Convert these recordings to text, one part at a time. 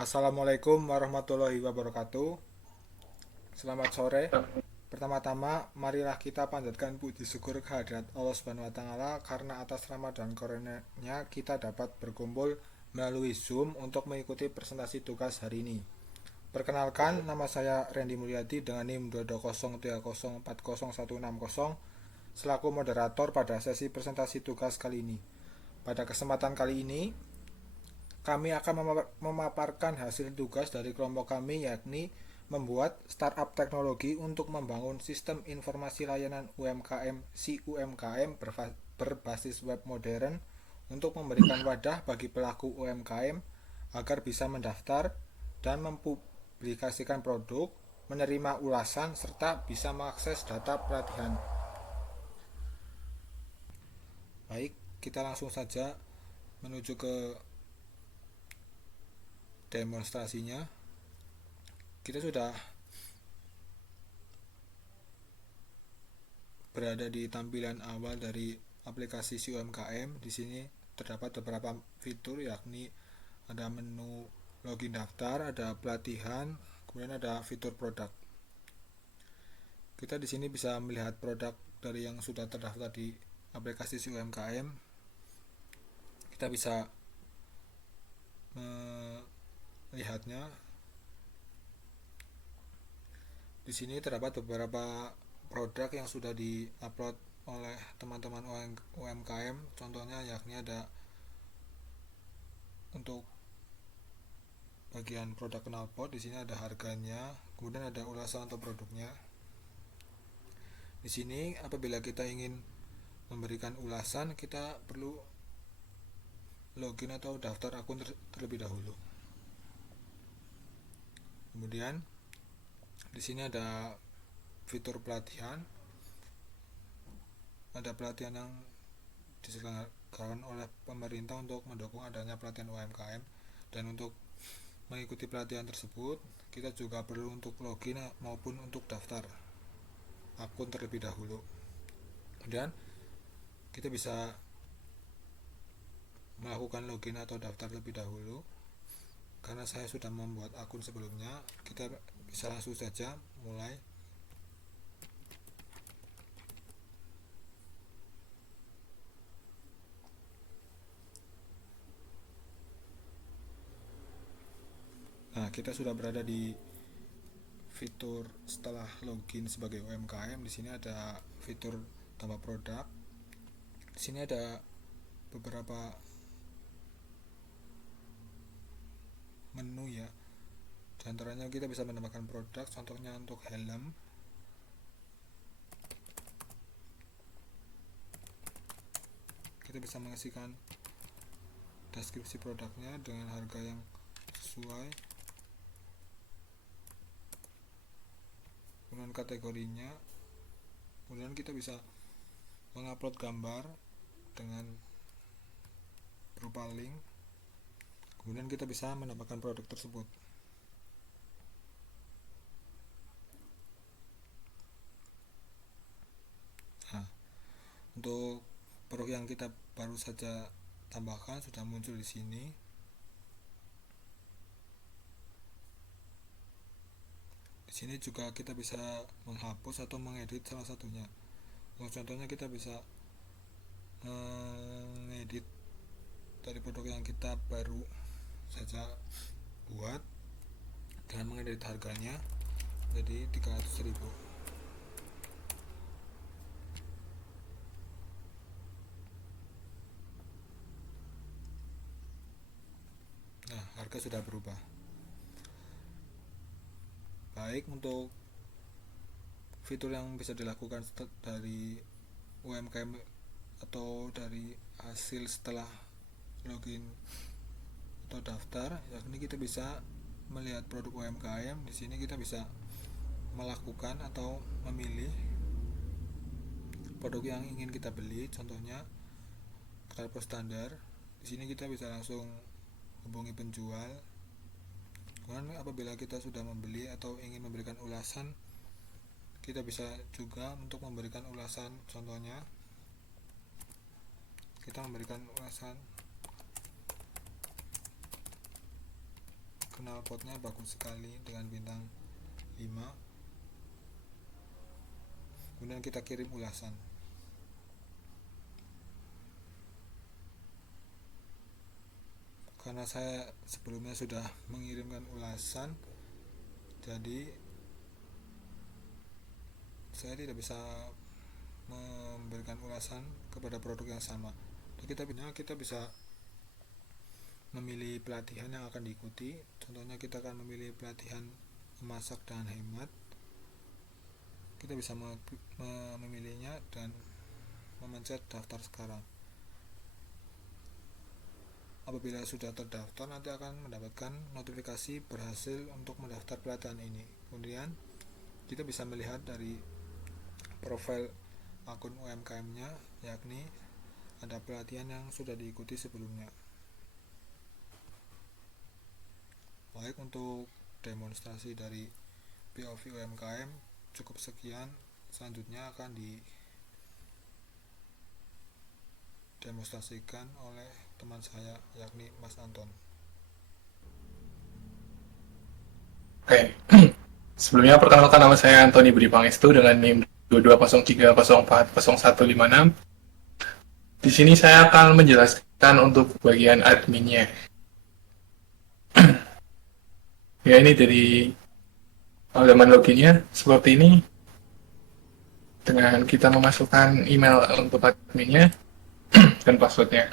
Assalamualaikum warahmatullahi wabarakatuh. Selamat sore. Pertama-tama, marilah kita panjatkan puji syukur kehadirat Allah Subhanahu wa taala karena atas rahmat dan karunia-Nya kita dapat berkumpul melalui Zoom untuk mengikuti presentasi tugas hari ini. Perkenalkan, nama saya Randy Mulyadi dengan NIM 22030404160 selaku moderator pada sesi presentasi tugas kali ini. Pada kesempatan kali ini, kami akan memaparkan hasil tugas dari kelompok kami, yakni membuat startup teknologi untuk membangun sistem informasi layanan UMKM (SIUMKM) berbasis web modern untuk memberikan wadah bagi pelaku UMKM agar bisa mendaftar dan mempublikasikan produk, menerima ulasan, serta bisa mengakses data pelatihan. Baik, kita langsung saja menuju ke demonstrasinya. Kita sudah berada di tampilan awal dari aplikasi SIUMKM. Di sini terdapat beberapa fitur, yakni ada menu login daftar, ada pelatihan, kemudian ada fitur produk. Kita di sini bisa melihat produk dari yang sudah terdaftar di aplikasi SIUMKM. Kita bisa melihatnya. Di sini terdapat beberapa produk yang sudah di-upload oleh teman-teman UMKM. Contohnya yakni ada untuk bagian produk knalpot, di sini ada harganya, kemudian ada ulasan untuk produknya. Di sini apabila kita ingin memberikan ulasan, kita perlu login atau daftar akun terlebih dahulu. Kemudian di sini ada fitur pelatihan. Ada pelatihan yang diselenggarakan oleh pemerintah untuk mendukung adanya pelatihan UMKM, dan untuk mengikuti pelatihan tersebut kita juga perlu untuk login maupun untuk daftar akun terlebih dahulu. Kemudian kita bisa melakukan login atau daftar terlebih dahulu. Karena saya sudah membuat akun sebelumnya, kita bisa langsung saja mulai. Nah, kita sudah berada di fitur setelah login sebagai UMKM. Di sini ada fitur tambah produk. Di sini ada beberapa menu ya. Di antaranya kita bisa menambahkan produk, contohnya untuk helm. Kita bisa mengisikan deskripsi produknya dengan harga yang sesuai. Kemudian kategorinya. Kemudian kita bisa mengupload gambar dengan berupa link. Kemudian kita bisa menambahkan produk tersebut. Nah, untuk produk yang kita baru saja tambahkan sudah muncul di sini. Di sini juga kita bisa menghapus atau mengedit salah satunya. Contohnya kita bisa mengedit dari produk yang kita baru saja buat dengan mengedit harganya jadi 300.000. Nah, harga sudah berubah. Baik, untuk fitur yang bisa dilakukan dari UMKM atau dari hasil setelah login atau daftar, yakni kita bisa melihat produk UMKM. Di sini kita bisa melakukan atau memilih produk yang ingin kita beli, contohnya knalpot standar. Di sini kita bisa langsung hubungi penjual. Kemudian apabila kita sudah membeli atau ingin memberikan ulasan, kita bisa juga untuk memberikan ulasan. Contohnya kita memberikan ulasan knalpotnya bagus sekali dengan bintang 5. Kemudian kita kirim ulasan. Karena saya sebelumnya sudah mengirimkan ulasan, jadi saya tidak bisa memberikan ulasan kepada produk yang sama. Jadi kita bisa memilih pelatihan yang akan diikuti. Contohnya kita akan memilih pelatihan memasak dan hemat. Kita bisa memilihnya dan memencet daftar sekarang. Apabila sudah terdaftar, nanti akan mendapatkan notifikasi berhasil untuk mendaftar pelatihan ini. Kemudian kita bisa melihat dari profil akun UMKM-nya, yakni ada pelatihan yang sudah diikuti sebelumnya. Baik, untuk demonstrasi dari POV UMKM cukup sekian. Selanjutnya akan didemonstrasikan oleh teman saya, yakni Mas Anton. Oke, sebelumnya perkenalkan, nama saya Antoni Budi Pangestu dengan NIM 2203040156. Di sini saya akan menjelaskan untuk bagian adminnya. Ya, ini dari halaman loginnya seperti ini. Dengan kita memasukkan email untuk adminnya dan passwordnya.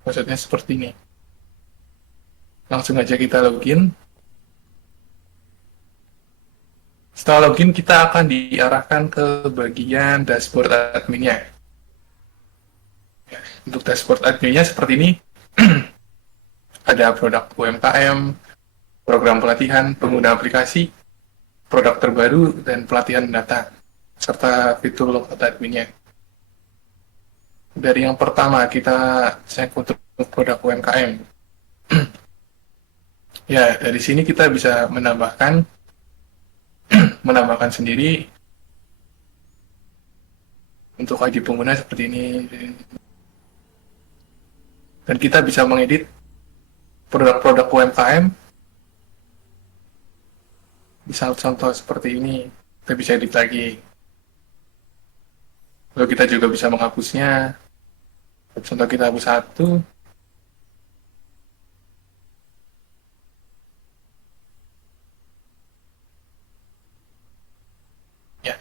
Passwordnya seperti ini. Langsung aja kita login. Setelah login, kita akan diarahkan ke bagian dashboard adminnya. Untuk dashboard adminnya seperti ini. Ada produk UMKM, program pelatihan, pengguna aplikasi, produk terbaru, dan pelatihan data, serta fitur logout adminnya. Dari yang pertama, kita cek untuk produk UMKM. Ya, dari sini kita bisa menambahkan sendiri untuk ID pengguna seperti ini. Dan kita bisa mengedit produk-produk UMKM. Misal contoh seperti ini, kita bisa edit lagi. Lalu kita juga bisa menghapusnya. Contoh kita hapus satu. Ya,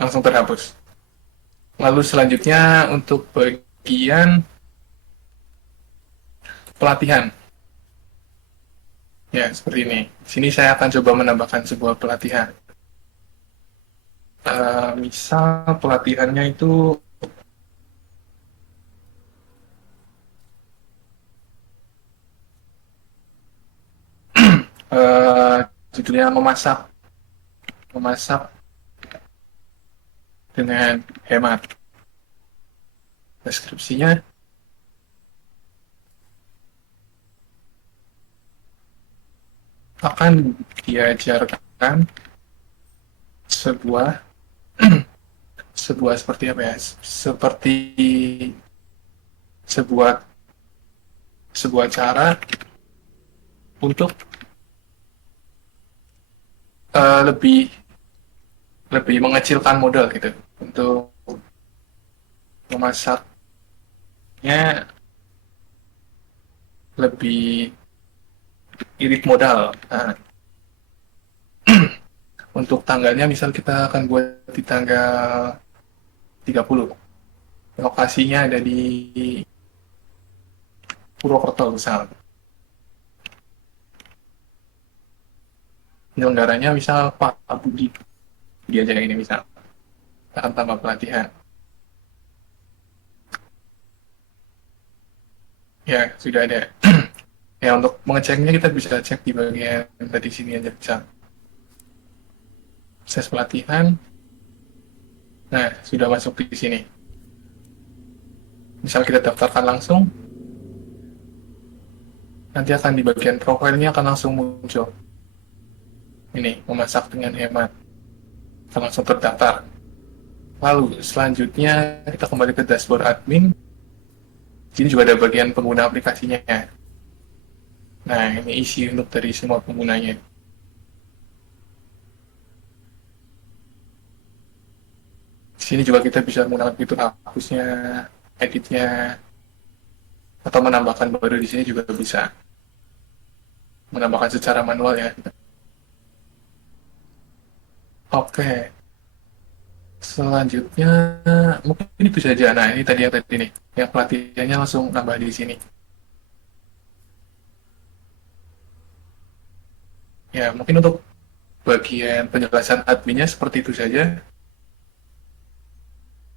langsung terhapus. Lalu selanjutnya untuk bagian pelatihan. Ya, seperti ini. Di sini saya akan coba menambahkan sebuah pelatihan. Misal pelatihannya itu judulnya memasak dengan hemat. Deskripsinya akan diajarkan sebuah seperti apa ya? Seperti sebuah cara untuk lebih mengecilkan modal gitu untuk memasaknya, lebih irit modal. Nah, untuk tanggalnya misal kita akan buat di tanggal 30. Lokasinya ada di Purwokerto misal. Penyelenggaranya misal Pak Budi. Dia aja ini misal. Kita akan tambah pelatihan. Ya, sudah ada. Ya, untuk mengeceknya kita bisa cek di bagian tadi sini aja bisa. Akses pelatihan. Nah, sudah masuk di sini. Misal kita daftarkan langsung, nanti akan di bagian profilnya akan langsung muncul. Ini, memasak dengan hemat. Kita langsung terdaftar. Lalu, selanjutnya kita kembali ke dashboard admin. Di sini juga ada bagian pengguna aplikasinya. Nah, ini isi untuk dari semua penggunanya. Di sini juga kita bisa menggunakan fitur hapusnya, editnya, atau menambahkan baru di sini juga bisa. Menambahkan secara manual ya. Oke, selanjutnya mungkin itu saja. Nah, ini tadi yang tadi nih, yang pelatihannya langsung nambah di sini. Ya, mungkin untuk bagian penjelasan adminnya seperti itu saja.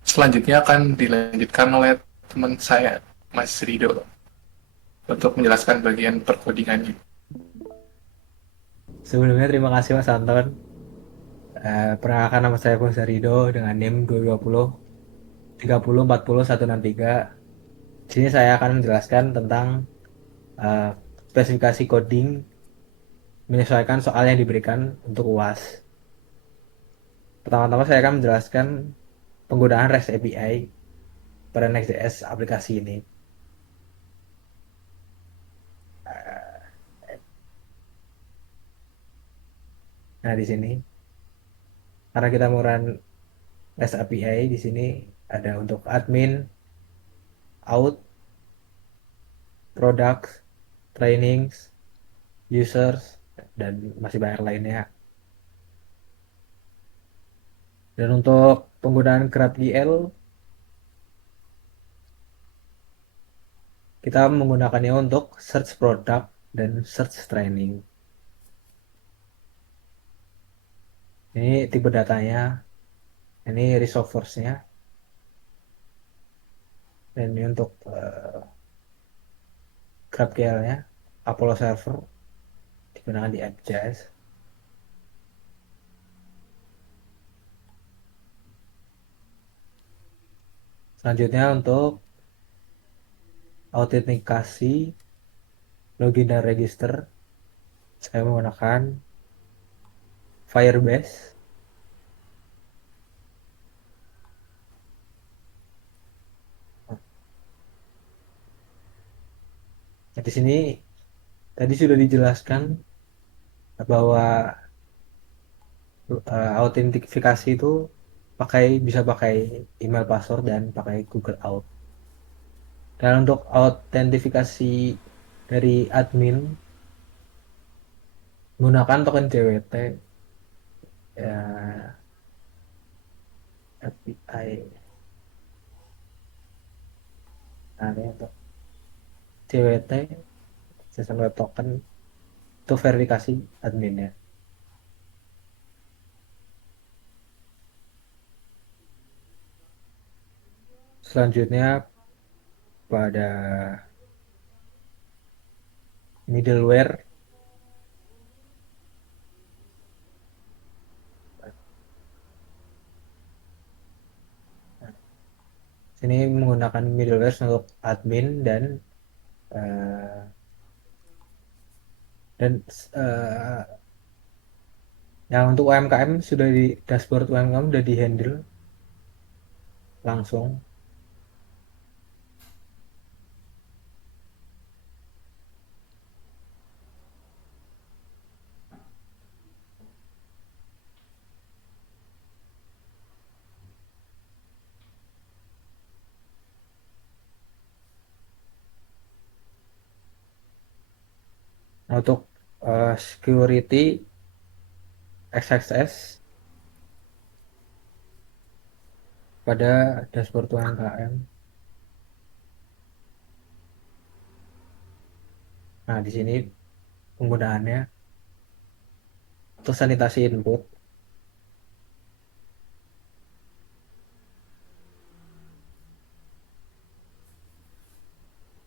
Selanjutnya akan dilanjutkan oleh teman saya, Mas Rido, untuk menjelaskan bagian perkodingannya. Sebelumnya terima kasih Mas Anton. Perkenalkan nama saya Fauzar Rido dengan NIM 220 30 40 163. Di sini saya akan menjelaskan tentang eh, spesifikasi coding menyesuaikan soal yang diberikan untuk UAS. Pertama-tama saya akan menjelaskan penggunaan REST API pada Next.js aplikasi ini. Nah, di sini karena kita menggunakan REST API di sini ada untuk admin, out, products, trainings, users, dan masih banyak lainnya. Dan untuk penggunaan GraphQL, kita menggunakannya untuk search product dan search training. Ini tipe datanya, ini resource-nya, dan ini untuk GraphQL-nya, Apollo Server, digunakan di app.js. Selanjutnya untuk autentikasi, login dan register, saya menggunakan Firebase. Nah, di sini tadi sudah dijelaskan bahwa autentifikasi itu bisa pakai email password dan pakai Google Auth. Dan untuk autentifikasi dari admin menggunakan token JWT ya, API. Nah, ini untuk JWT Sistem Web Token itu verifikasi adminnya. Selanjutnya pada middleware. Sini menggunakan middleware untuk admin dan uh, dan uh, yang untuk UMKM sudah di dashboard UMKM sudah di handle langsung. Nah, untuk security XXS pada dashboard UMKM. Nah, di sini penggunaannya untuk sanitasi input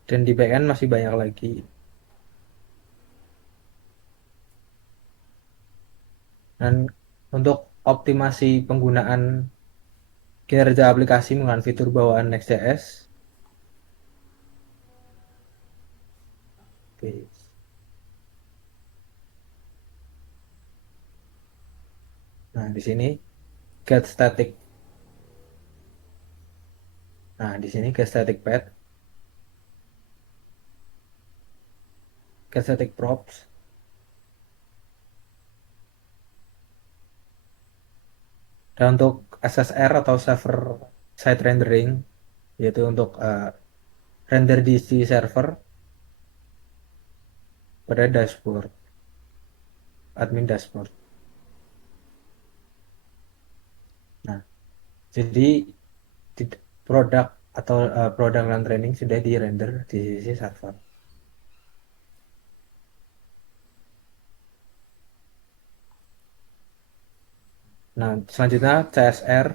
dan di backend masih banyak lagi. Dan untuk optimasi penggunaan kinerja aplikasi menggunakan fitur bawaan Next.js. Oke. Nah, di sini get static. Nah, di sini get static path. get static props. Dan untuk SSR atau server side rendering, yaitu untuk render di si server pada dashboard, admin dashboard. Nah, jadi produk atau produk dan training sudah di render di sisi server. Nah, selanjutnya CSR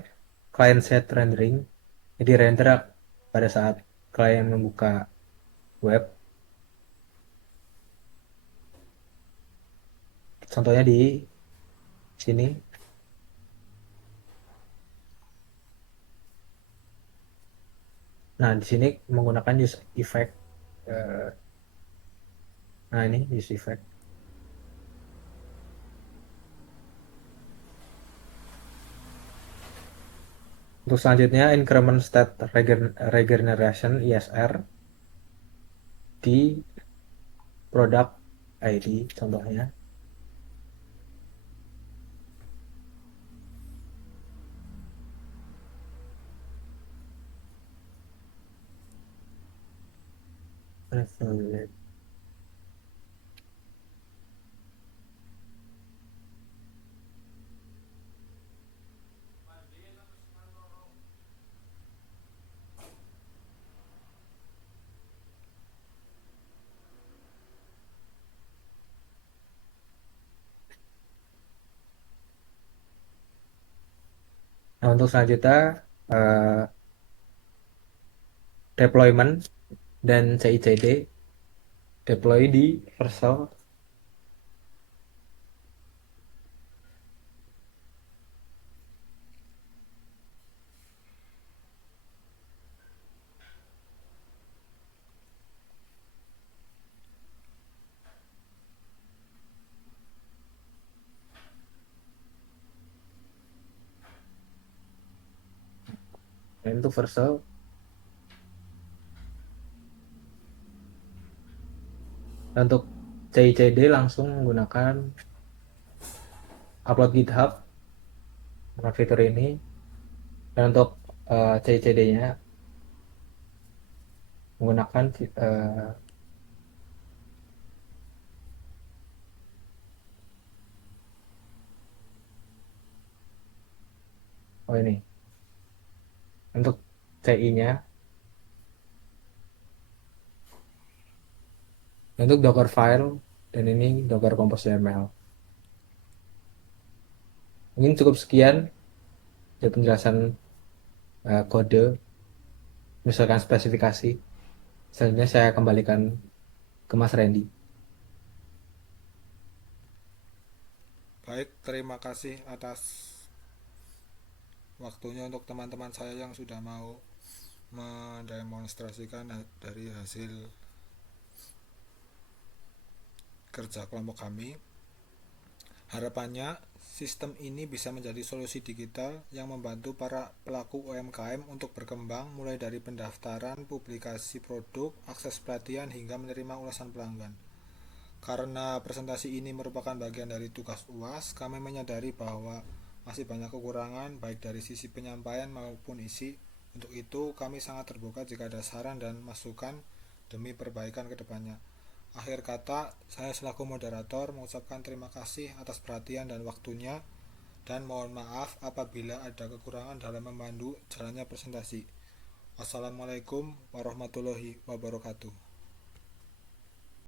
client side rendering, jadi render pada saat klien membuka web. Contohnya di sini. Nah, di sini menggunakan use effect. Nah, ini use effect. Untuk selanjutnya increment state regeneration ISR di product ID contohnya. Nah, untuk selanjutnya deployment dan CICD deploy di Vercel. Nah, untuk Vercel. Dan untuk CICD langsung menggunakan upload GitHub dengan fitur ini. Dan untuk CICD-nya menggunakan ini untuk CI-nya. Untuk Docker file dan ini Docker Compose YAML. Mungkin cukup sekian dari penjelasan kode, misalkan spesifikasi. Selanjutnya saya kembalikan ke Mas Randy. Baik, terima kasih atas waktunya untuk teman-teman saya yang sudah mau mendemonstrasikan dari hasil kerja kelompok kami. Harapannya sistem ini bisa menjadi solusi digital yang membantu para pelaku UMKM untuk berkembang mulai dari pendaftaran, publikasi produk, akses pelatihan hingga menerima ulasan pelanggan. Karena presentasi ini merupakan bagian dari tugas UAS, kami menyadari bahwa masih banyak kekurangan baik dari sisi penyampaian maupun isi. Untuk itu, kami sangat terbuka jika ada saran dan masukan demi perbaikan ke depannya. Akhir kata, saya selaku moderator mengucapkan terima kasih atas perhatian dan waktunya dan mohon maaf apabila ada kekurangan dalam memandu jalannya presentasi. Wassalamualaikum warahmatullahi wabarakatuh.